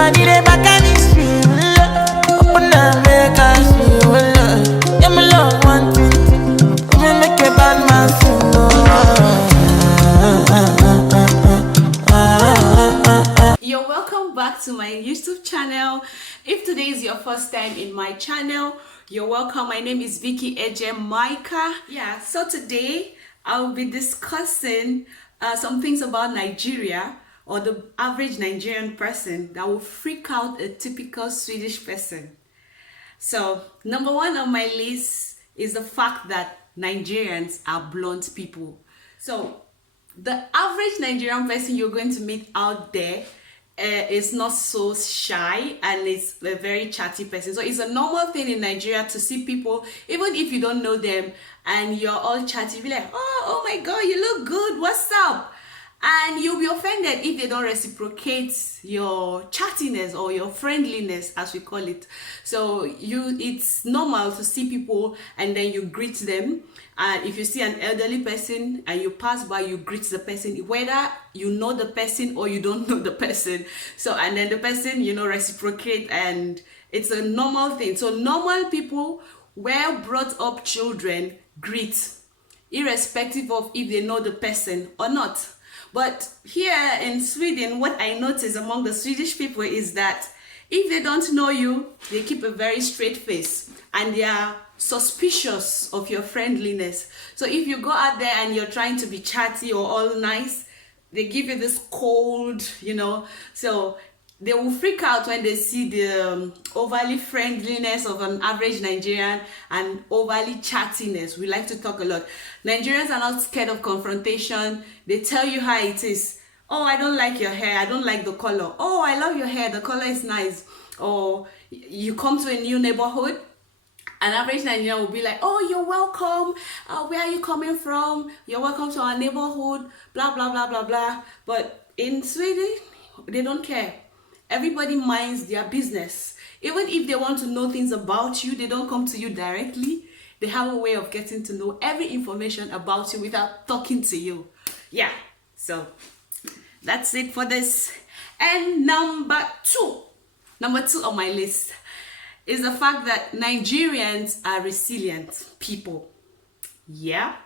body they back and it's real. Open up, make us feel love. Yeah, me love one thing. Me make a bad man feel You're welcome back to my YouTube channel. If today is your first time in my channel, you're welcome. My name is Vicky Eje Micah. Yeah, so today I'll be discussing some things about Nigeria, or the average Nigerian person that will freak out a typical Swedish person. So number one on my list is the fact that Nigerians are blunt people. So the average Nigerian person you're going to meet out there is not so shy and is a very chatty person. So it's a normal thing in Nigeria to see people, even if you don't know them and you're all chatty, be like, oh my god, you look good, what's up? And you'll be offended if they don't reciprocate your chattiness or your friendliness, as we call it. So it's normal to see people and then you greet them. And if you see an elderly person and you pass by, you greet the person, whether you know the person or you don't know the person. So, and then the person, reciprocate, and it's a normal thing. So normal people, well brought up children, greet, irrespective of if they know the person or not. But here in Sweden, what I notice among the Swedish people is that if they don't know you, they keep a very straight face and they are suspicious of your friendliness. So if you go out there and you're trying to be chatty or all nice, they give you this cold, so they will freak out when they see the overly friendliness of an average Nigerian and overly chattiness. We like to talk a lot. Nigerians are not scared of confrontation. They tell you how it is. Oh, I don't like your hair. I don't like the color. Oh, I love your hair. The color is nice. Or you come to a new neighborhood, an average Nigerian will be like, oh, you're welcome. Where are you coming from? You're welcome to our neighborhood. Blah, blah, blah, blah, blah. But in Sweden, they don't care. Everybody minds their business. Even if they want to know things about you, they don't come to you directly. They have a way of getting to know every information about you without talking to you. Yeah, so that's it for this. And number two on my list is the fact that Nigerians are resilient people. Yeah.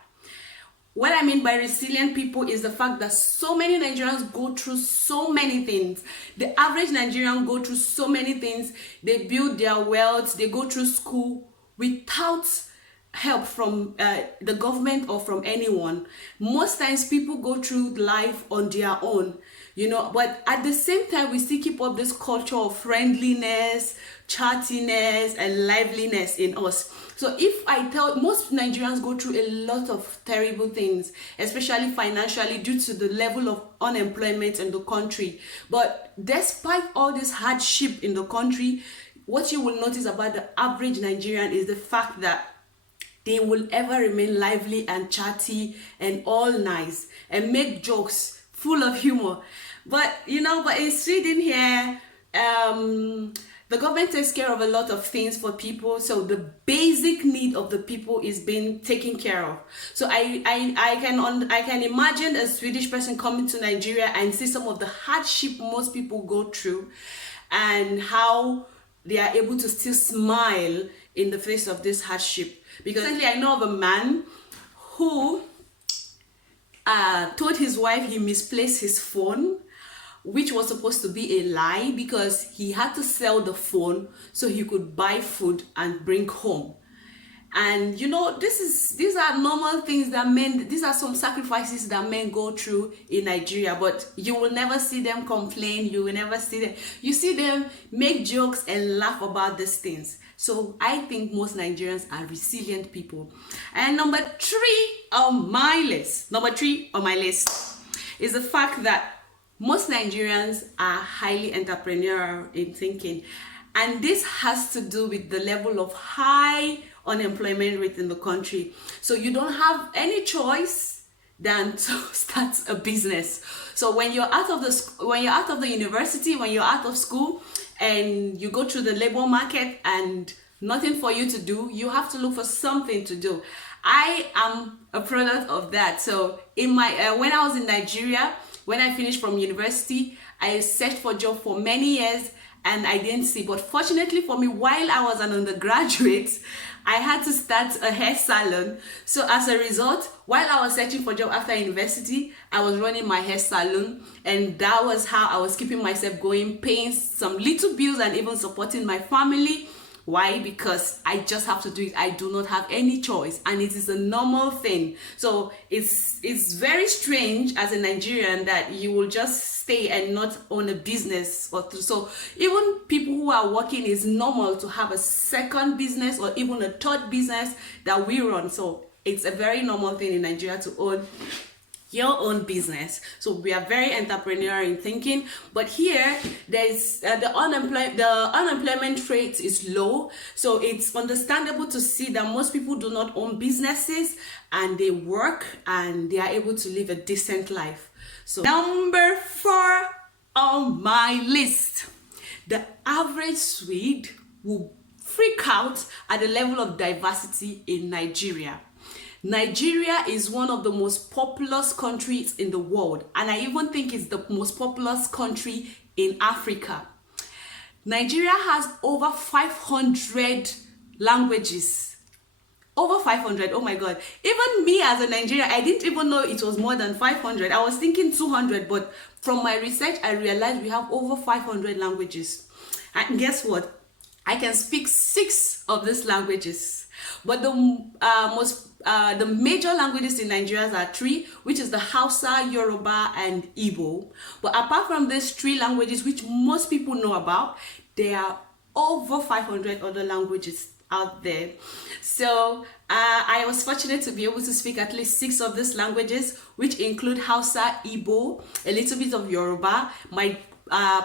What I mean by resilient people is the fact that so many Nigerians go through so many things. The average Nigerian go through so many things. They build their wealth. They go through school without help from the government or from anyone. Most times people go through life on their own, but at the same time we still keep up this culture of friendliness, chattiness, and liveliness in us. So if I tell, most Nigerians go through a lot of terrible things, especially financially, due to the level of unemployment in the country. But despite all this hardship in the country, what you will notice about the average Nigerian is the fact that they will ever remain lively and chatty and all nice and make jokes full of humor. But in Sweden here, the government takes care of a lot of things for people, so the basic need of the people is being taken care of. So I can imagine a Swedish person coming to Nigeria and see some of the hardship most people go through, and how they are able to still smile in the face of this hardship. Because recently I know of a man who told his wife he misplaced his phone, which was supposed to be a lie, because he had to sell the phone so he could buy food and bring home. And these are normal things that these are some sacrifices that men go through in Nigeria, but you will never see them complain. You will never see them. You see them make jokes and laugh about these things. So I think most Nigerians are resilient people. And number three on my list is the fact that most Nigerians are highly entrepreneurial in thinking. And this has to do with the level of high unemployment rate in the country. So you don't have any choice than to start a business. So when you're out of the university, when you're out of school, and you go through the labor market and nothing for you to do, you have to look for something to do. I am a product of that. So in my when I was in Nigeria, when I finished from university, I searched for a job for many years, and I didn't see. But fortunately for me, while I was an undergraduate, I had to start a hair salon. So as a result, while I was searching for a job after university, I was running my hair salon, and that was how I was keeping myself going, paying some little bills and even supporting my family. Why? Because I just have to do it. I do not have any choice, and it is a normal thing. So it's very strange as a Nigerian that you will just stay and not own a business. So even people who are working, is normal to have a second business or even a third business that we run. So it's a very normal thing in Nigeria to own your own business. So we are very entrepreneurial in thinking, but here there's the unemployment rate is low, so it's understandable to see that most people do not own businesses and they work and they are able to live a decent life. So number 4 on my list, the average Swede will freak out at the level of diversity in Nigeria. Nigeria is one of the most populous countries in the world, and I even think it's the most populous country in Africa. Nigeria has over 500 languages. Over 500, oh my God. Even me as a Nigerian, I didn't even know it was more than 500. I was thinking 200, but from my research, I realized we have over 500 languages. And guess what? I can speak 6 of these languages. But the major languages in Nigeria are 3, which is the Hausa, Yoruba, and Igbo. But apart from these 3 languages, which most people know about, there are over 500 other languages out there. So I was fortunate to be able to speak at least 6 of these languages, which include Hausa, Igbo, a little bit of Yoruba. My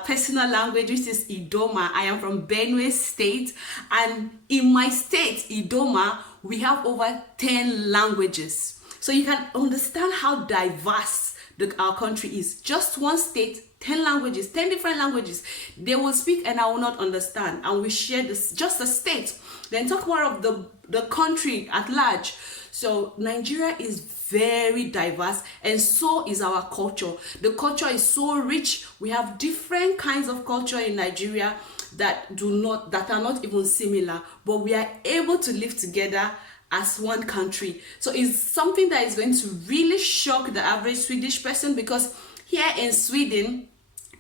personal language, which is Idoma. I am from Benue State, and in my state, Idoma, we have over 10 languages. So you can understand how diverse our country is. Just one state, 10 languages, 10 different languages. They will speak and I will not understand, and we share this, just a state. Then talk more of the country at large. So Nigeria is very diverse, and so is our culture. The culture is so rich. We have different kinds of culture in Nigeria that are not even similar, but we are able to live together as one country. So it's something that is going to really shock the average Swedish person, because here in Sweden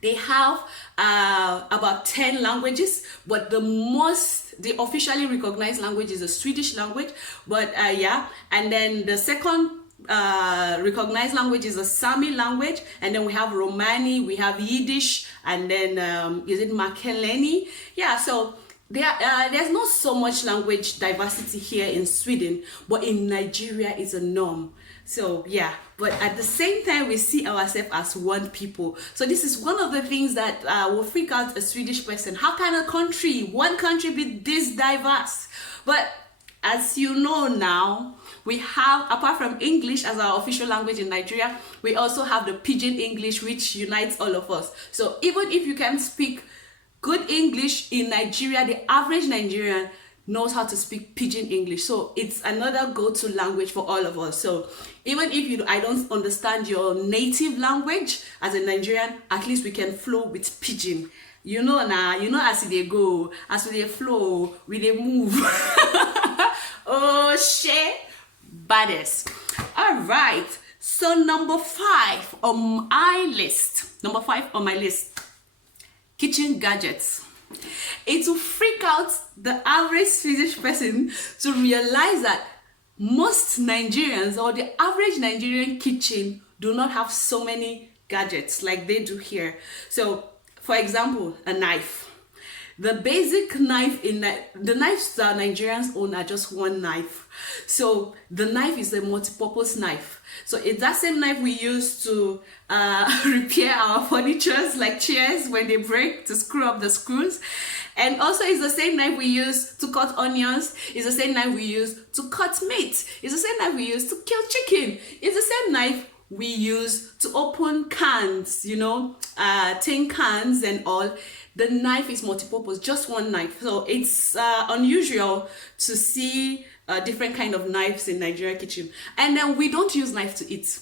they have about 10 languages, but the officially recognized language is the Swedish language. But and then the second recognized language is the Sami language, and then we have Romani, we have Yiddish, and then is it Makeleni? Yeah, so there's not so much language diversity here in Sweden, but in Nigeria it's a norm. So yeah, but at the same time we see ourselves as one people. So this is one of the things that will freak out a Swedish person. How can one country be this diverse? But as you know now, we have, apart from English as our official language in Nigeria, we also have the Pidgin English, which unites all of us. So even if you can speak good English in Nigeria, the average Nigerian knows how to speak Pidgin English. So it's another go-to language for all of us. So even if I don't understand your native language as a Nigerian, at least we can flow with Pidgin. You know as they go, as they flow, we they move. Oh shit, baddest. All right. So number 5 on my list, kitchen gadgets. It will freak out the average Swedish person to realize that most Nigerians, or the average Nigerian kitchen, do not have so many gadgets like they do here. So for example, a knife. The basic knife the knives that Nigerians own are just one knife. So the knife is a multi-purpose knife. So it's that same knife we use to repair our furnitures, like chairs, when they break, to screw up the screws. And also it's the same knife we use to cut onions. It's the same knife we use to cut meat. It's the same knife we use to kill chicken. It's the same knife we use to open cans, tin cans and all. The knife is multi-purpose, just one knife. So it's unusual to see different kind of knives in Nigerian kitchen. And then we don't use knife to eat.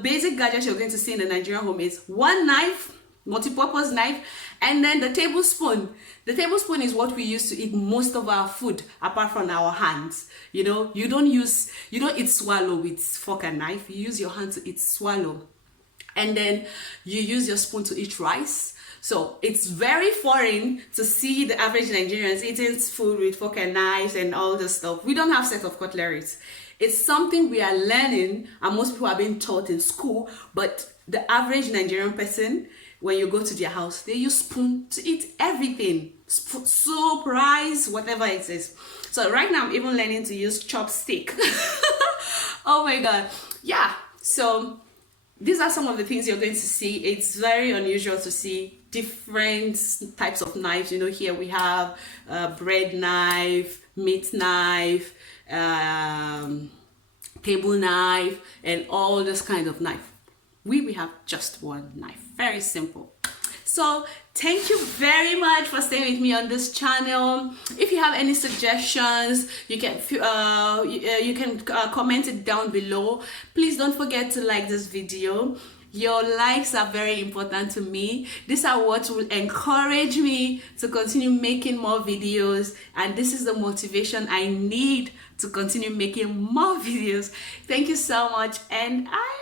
Basic gadgets you're going to see in a Nigerian home is one knife multi-purpose knife. And then the tablespoon. The tablespoon is what we use to eat most of our food, apart from our hands. You know, you don't eat swallow with fork and knife. You use your hand to eat swallow. And then you use your spoon to eat rice. So it's very foreign to see the average Nigerians eating food with fork and knives and all this stuff. We don't have set of cutleries. It's something we are learning, and most people are being taught in school, but the average Nigerian person, when you go to their house, they use spoon to eat everything. Soup, rice, whatever it is. So right now I'm even learning to use chopstick. Oh my god. Yeah, so these are some of the things you're going to see. It's very unusual to see different types of knives. You know, here we have bread knife, meat knife, table knife, and all this kind of knife. We have just one knife. Very simple. So thank you very much for staying with me on this channel. If you have any suggestions, you can comment it down below. Please don't forget to like this video. Your likes are very important to me. These are what will encourage me to continue making more videos, and this is the motivation I need to continue making more videos. Thank you so much, and I